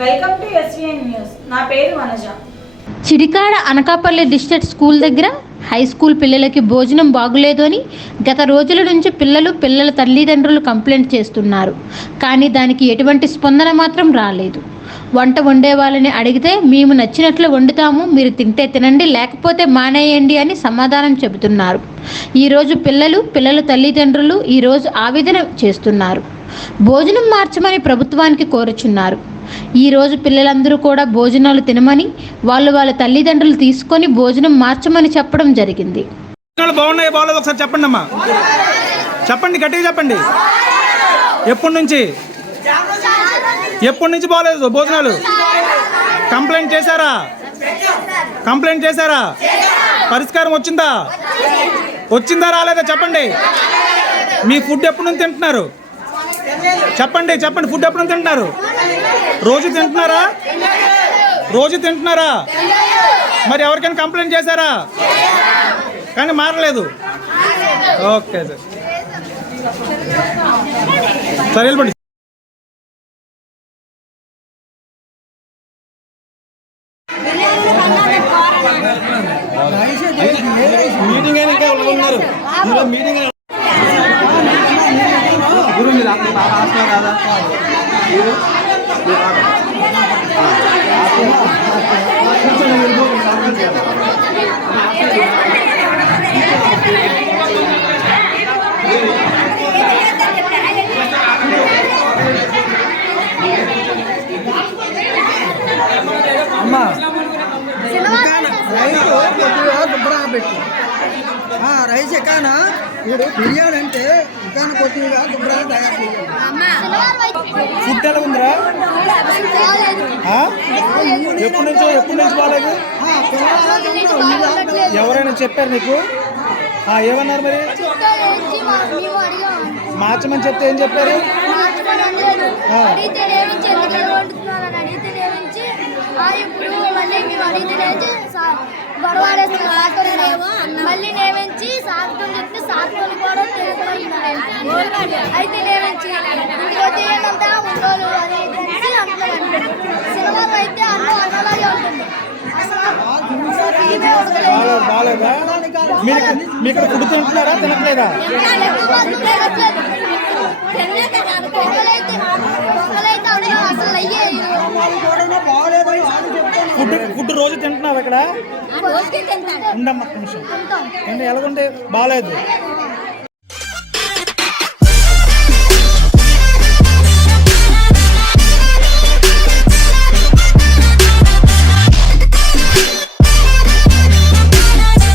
Welcome to SVN news. నా పేరు Vanaja. Cheedikada Anakapalli district school దగ్గర హై స్కూల్ పిల్లలకి భోజనం బాగులేదు అని గత రోజుల నుంచి పిల్లల తల్లిదండ్రులు కంప్లైంట్ చేస్తున్నారు. కానీ దానికి ఎటువంటి స్పందన మాత్రం రాలేదు. వంట వండే వాళ్ళని అడిగితే మేము నచ్చినట్లు వండుతాము, మీరు తింటే తినండి లేకపోతే మానేయండి అని సమాధానం చెబుతున్నారు. ఈరోజు పిల్లల తల్లిదండ్రులు ఈరోజు ఆవేదన చేస్తున్నారు. భోజనం మార్చమని ప్రభుత్వానికి కోరుచున్నారు. ఈరోజు పిల్లలందరూ కూడా భోజనాలు తినమని వాళ్ళ తల్లిదండ్రులు తీసుకొని భోజనం మార్చమని చెప్పడం జరిగింది. బాగున్నాయి బాగోలేదు ఒకసారి చెప్పండి అమ్మా, చెప్పండి గట్టిగా చెప్పండి. ఎప్పటి నుంచి బాగోలేదు భోజనాలు? కంప్లైంట్ చేశారా? పరిష్కారం వచ్చిందా రాలేదా చెప్పండి. మీ ఫుడ్ ఎప్పటి నుంచి తింటున్నారు చెప్పండి. ఫుడ్ ఎప్పటి నుంచి తింటున్నారు? రోజు తింటున్నారా? మరి ఎవరికైనా కంప్లైంట్ చేశారా? కానీ మారలేదు. ఓకే సార్, సరే వెళ్ళిపోండి. మీటింగ్ అయినా ఇంకా ఉన్నారు. మీటింగ్ కాదా? అమ్మా రైస్ ఎక్కానా ఇప్పుడు బిర్యానీ అంటే ఎక్కాన కొద్దిగా శుభ్రంగా తయారు చేయాలి. ఫుడ్ ఎలా ఉందిరా? ఎప్పటి నుంచి బాగాలేదు? ఎవరైనా చెప్పారు నీకు? ఏమన్నారు మరి? మార్చమని చెప్తే ఏం చెప్పారు? మళ్ళీ నేమించి సాగుతం చెప్తే సాగుకొని కూడా అయితే నేమించి ఇంకోటి ఉండోలు అది సినిమాలో అయితే అన్నలాగే ఉంటుంది. బాగాలేదా? మీకు ఫుడ్ తింటున్నారా తినట్లేదా? ఫుడ్ రోజు తింటున్నావు ఇక్కడ? ఉండమ్మా నిమిషం. ఎలాగుంటే బాగాలేదు.